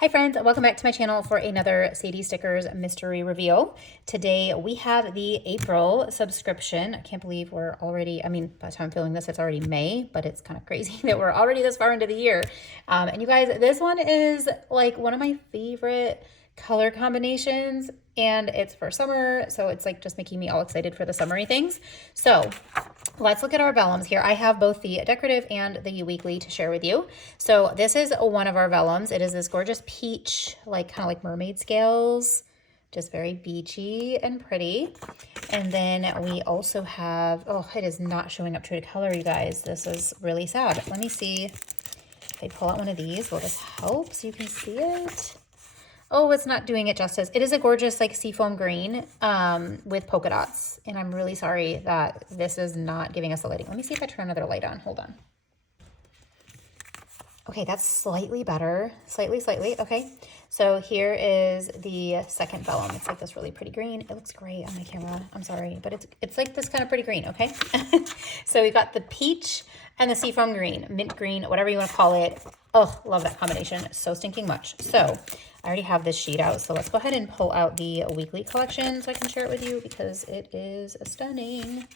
Hi friends, welcome back to my channel for another Sadie Stickers mystery reveal. Today we have the April subscription. I can't believe we're already, by the time I'm filming this, it's already May, but it's kind of crazy that we're already this far into the year. And you guys, this one is like one of my favorite color combinations, and it's for summer, so it's like just making me all excited for the summery things. So let's look at our vellums here. I have both the decorative and the weekly to share with you. So this is one of our vellums. It is this gorgeous peach, like kind of like mermaid scales, just very beachy and pretty. And then we also have, oh, it is not showing up true to color, you guys. This is really sad. Let me see if I pull out one of these. Will this help so you can see it? Oh, it's not doing it justice. It is a gorgeous like seafoam green with polka dots. And I'm really sorry that this is not giving us the lighting. Let me see if I turn another light on. Hold on. Okay, that's slightly better. Slightly. Okay, so here is the second vellum. It's like this really pretty green. It looks great on my camera. I'm sorry, but it's like this kind of pretty green, okay? So we got the peach and the seafoam green, mint green, whatever you want to call it. Oh, love that combination so stinking much. So I already have this sheet out, so let's go ahead and pull out the weekly collection so I can share it with you because it is stunning.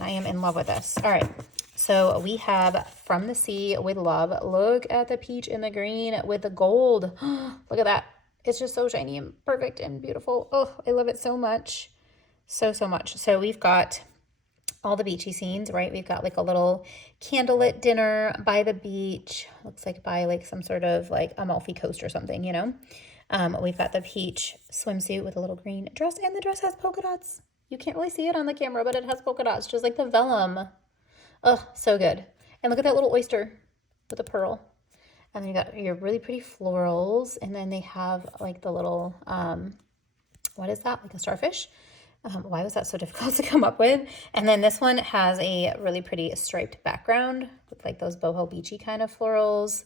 I am in love with this. All right, so we have From the Sea with Love. Look at the peach and the green with the gold. Look at that. It's just so shiny and perfect and beautiful. Oh, I love it so much. So much. So we've got all the beachy scenes, right? We've got like a little candlelit dinner by the beach. Looks like by like some sort of like Amalfi Coast or something, you know? We've got the peach swimsuit with a little green dress, and the dress has polka dots. You can't really see it on the camera, but it has polka dots, just like the vellum. Oh, so good. And look at that little oyster with a pearl. And then you got your really pretty florals, and then they have like the little, what is that? Like a starfish? Why was that so difficult to come up with? And then this one has a really pretty striped background with like those boho beachy kind of florals.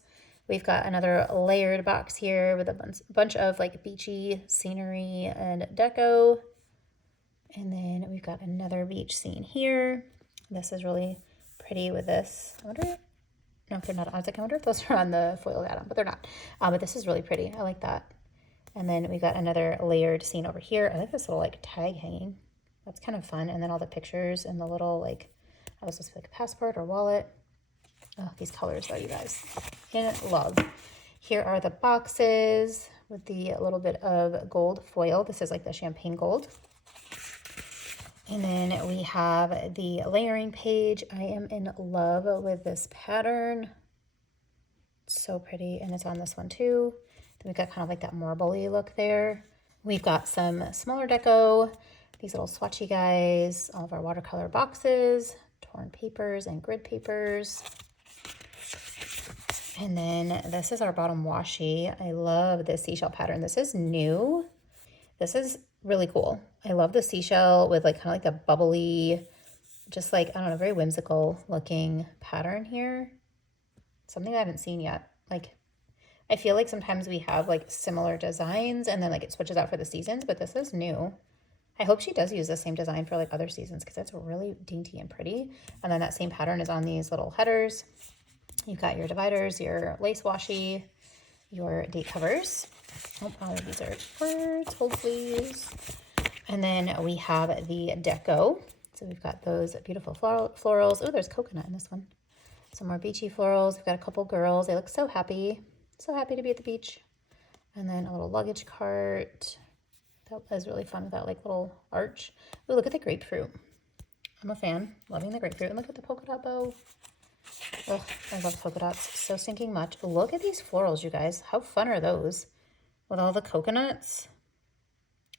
We've got another layered box here with a bunch of like beachy scenery and deco. And then we've got another beach scene here. This is really pretty with this. I wonder, no, they're not. I was like, I wonder if those are on the foil add-on, but they're not. But this is really pretty. I like that. And then we got another layered scene over here. I like this little like tag hanging. That's kind of fun. And then all the pictures and the little like, I was supposed to be like a passport or wallet. Oh, these colors though, you guys. In love. Here are the boxes with the little bit of gold foil. This is like the champagne gold. And then we have the layering page. I am in love with this pattern. It's so pretty, and it's on this one too. Then we've got kind of like that marble-y look there. We've got some smaller deco, these little swatchy guys, all of our watercolor boxes, torn papers and grid papers. And then this is our bottom washi. I love this seashell pattern. This is new. This is really cool. I love the seashell with like kind of like the bubbly, just like, I don't know, very whimsical looking pattern here. Something I haven't seen yet. Like, I feel like sometimes we have like similar designs and then like it switches out for the seasons, but this is new. I hope she does use the same design for like other seasons because it's really dainty and pretty. And then that same pattern is on these little headers. You've got your dividers, your lace washi, your date covers. Oh, all of these are birds, hold please. And then we have the deco. So we've got those beautiful florals. Oh, there's coconut in this one. Some more beachy florals. We've got a couple girls. They look so happy to be at the beach. And then a little luggage cart. That was really fun with that like little arch. Oh, look at the grapefruit. I'm a fan, loving the grapefruit. And look at the polka dot bow. Oh, I love polka dots so stinking much. Look at these florals, you guys. How fun are those? With all the coconuts.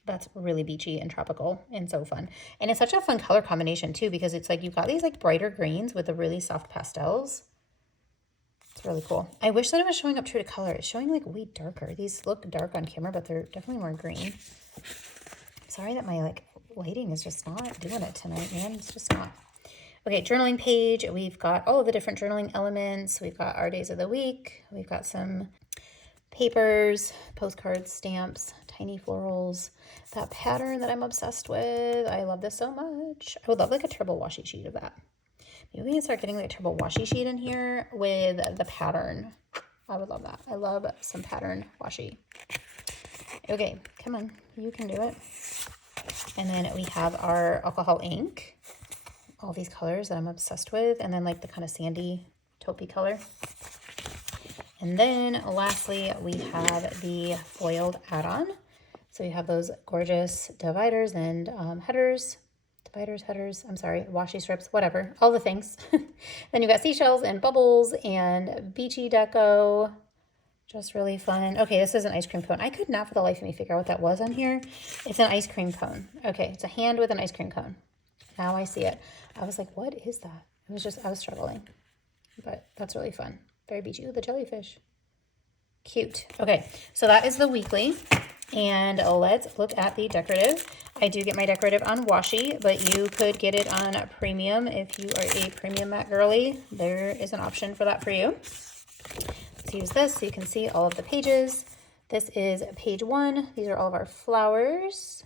That's really beachy and tropical and so fun. And it's such a fun color combination too, because it's like you've got these like brighter greens with the really soft pastels. It's really cool. I wish that it was showing up true to color. It's showing like way darker. These look dark on camera, but they're definitely more green. Sorry that my like lighting is just not doing it tonight, man. It's just not. Okay, journaling page. We've got all of the different journaling elements. We've got our days of the week. We've got some papers, postcards, stamps, tiny florals. That pattern that I'm obsessed with. I love this so much. I would love like a triple washi sheet of that. Maybe we can start getting like a triple washi sheet in here with the pattern. I would love that. I love some pattern washi. Okay, come on, you can do it. And then we have our alcohol ink, all these colors that I'm obsessed with, and then like the kind of sandy taupey color. And then lastly, we have the foiled add-on. So we have those gorgeous dividers and headers, I'm sorry, washi strips, whatever, all the things. Then you've got seashells and bubbles and beachy deco. Just really fun. Okay, this is an ice cream cone. I could not for the life of me figure out what that was on here. It's an ice cream cone. Okay, it's a hand with an ice cream cone. Now I see it. I was like, what is that? It was just, I was struggling. But that's really fun. Very beachy. Ooh, the jellyfish. Cute. Okay, so that is the weekly. And let's look at the decorative. I do get my decorative on washi, but you could get it on premium if you are a premium mat girly. There is an option for that for you. Let's use this so you can see all of the pages. This is page 1. These are all of our flowers.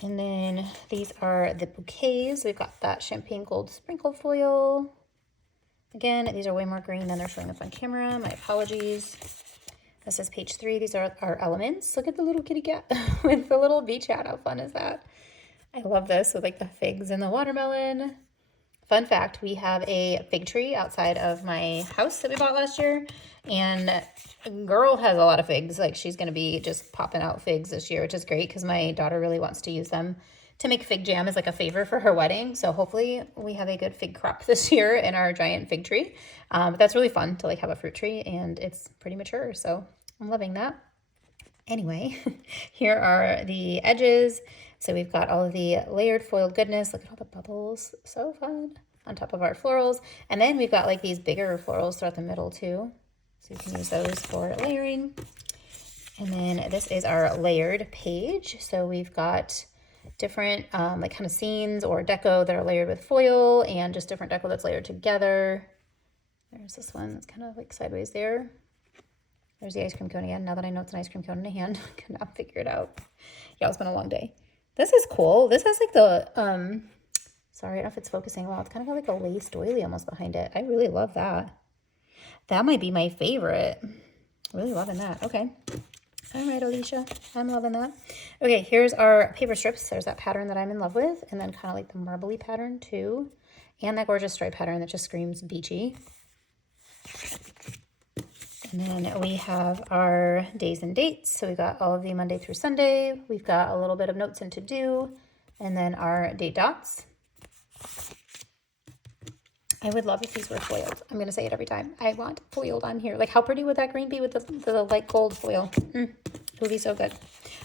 And then these are the bouquets. We've got that champagne gold sprinkle foil. Again, these are way more green than they're showing up on camera. My apologies. This is page 3. These are our elements. Look at the little kitty cat with the little beach hat. How fun is that? I love this with like the figs and the watermelon. Fun fact, we have a fig tree outside of my house that we bought last year. And girl has a lot of figs. Like she's going to be just popping out figs this year, which is great because my daughter really wants to use them to make fig jam as like a favor for her wedding. So hopefully we have a good fig crop this year in our giant fig tree. But that's really fun to like have a fruit tree and it's pretty mature. So I'm loving that. Anyway, here are the edges. So we've got all of the layered foiled goodness. Look at all the bubbles. So fun. On top of our florals. And then we've got like these bigger florals throughout the middle too. So you can use those for layering. And then this is our layered page. So we've got different like kind of scenes or deco that are layered with foil and just different deco that's layered together. There's this one that's kind of like sideways there. There's the ice cream cone again. Now that I know it's an ice cream cone in a hand, I could not figure it out. Yeah, it's been a long day. This is cool. This has like the, sorry, I don't know if it's focusing well. It's kind of got like a lace doily almost behind it. I really love that. That might be my favorite. Really loving that. Okay. All right, Alicia, I'm loving that. Okay, here's our paper strips. There's that pattern that I'm in love with, and then kind of like the marbly pattern too, and that gorgeous stripe pattern that just screams beachy. And then we have our days and dates. So we've got all of the Monday through Sunday. We've got a little bit of notes and to do, and then our date dots. I would love if these were foiled. I'm going to say it every time. I want foiled on here. Like, how pretty would that green be with the light gold foil? It would be so good.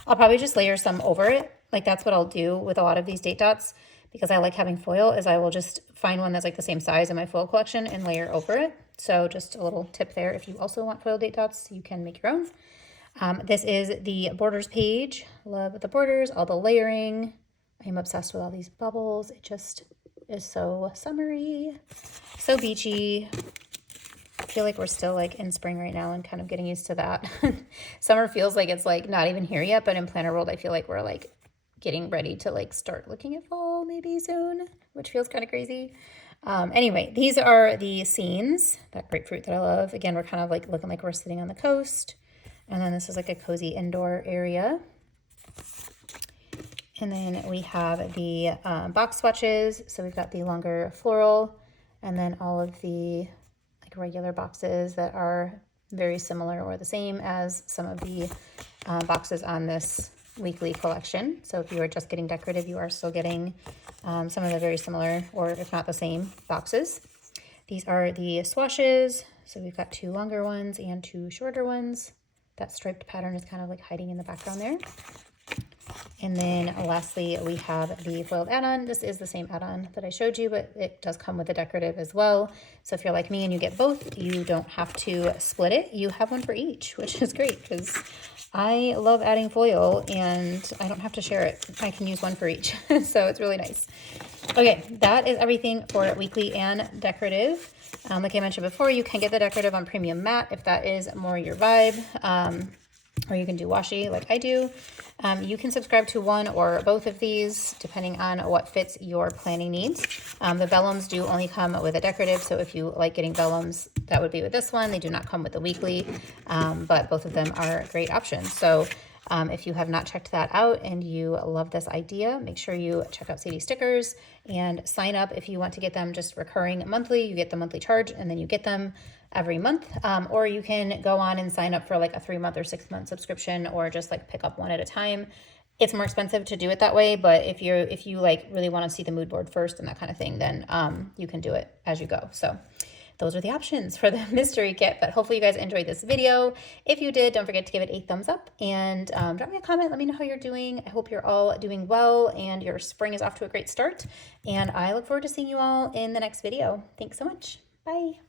I'll probably just layer some over it. Like, that's what I'll do with a lot of these date dots because I like having foil is I will just find one that's like the same size in my foil collection and layer over it. So just a little tip there. If you also want foil date dots, you can make your own. This is the borders page. Love the borders, all the layering. I am obsessed with all these bubbles. It just is so summery, so beachy. I feel like we're still like in spring right now and kind of getting used to that. Summer feels like it's like not even here yet, but in planner world, I feel like we're like getting ready to like start looking at fall maybe soon, which feels kind of crazy. Anyway, these are the scenes, that grapefruit that I love. Again, we're kind of like looking like we're sitting on the coast. And then this is like a cozy indoor area. And then we have the box swatches. So we've got the longer floral and then all of the like regular boxes that are very similar or the same as some of the boxes on this weekly collection. So if you are just getting decorative, you are still getting some of the very similar or if not the same boxes. These are the swashes. So we've got 2 longer ones and 2 shorter ones. That striped pattern is kind of like hiding in the background there. And then lastly, we have the foiled add-on. This is the same add-on that I showed you, but it does come with a decorative as well. So if you're like me and you get both, you don't have to split it. You have one for each, which is great because I love adding foil and I don't have to share it. I can use one for each. So it's really nice. Okay, that is everything for weekly and decorative. Like I mentioned before, you can get the decorative on premium matte if that is more your vibe. or you can do washi like I do. You can subscribe to one or both of these depending on what fits your planning needs. The vellums do only come with a decorative, so if you like getting vellums, that would be with this one. They do not come with the weekly, but both of them are great options. So if you have not checked that out and you love this idea, make sure you check out Sadie stickers and sign up if you want to get them just recurring monthly. You get the monthly charge and then you get them every month, or you can go on and sign up for like a 3-month or 6-month subscription, or just like pick up one at a time. It's more expensive to do it that way, but if you like really want to see the mood board first and that kind of thing, then you can do it as you go. So those are the options for the mystery kit, but hopefully you guys enjoyed this video. If you did, don't forget to give it a thumbs up and drop me a comment. Let me know how you're doing. I hope you're all doing well and your spring is off to a great start. And I look forward to seeing you all in the next video. Thanks so much. Bye.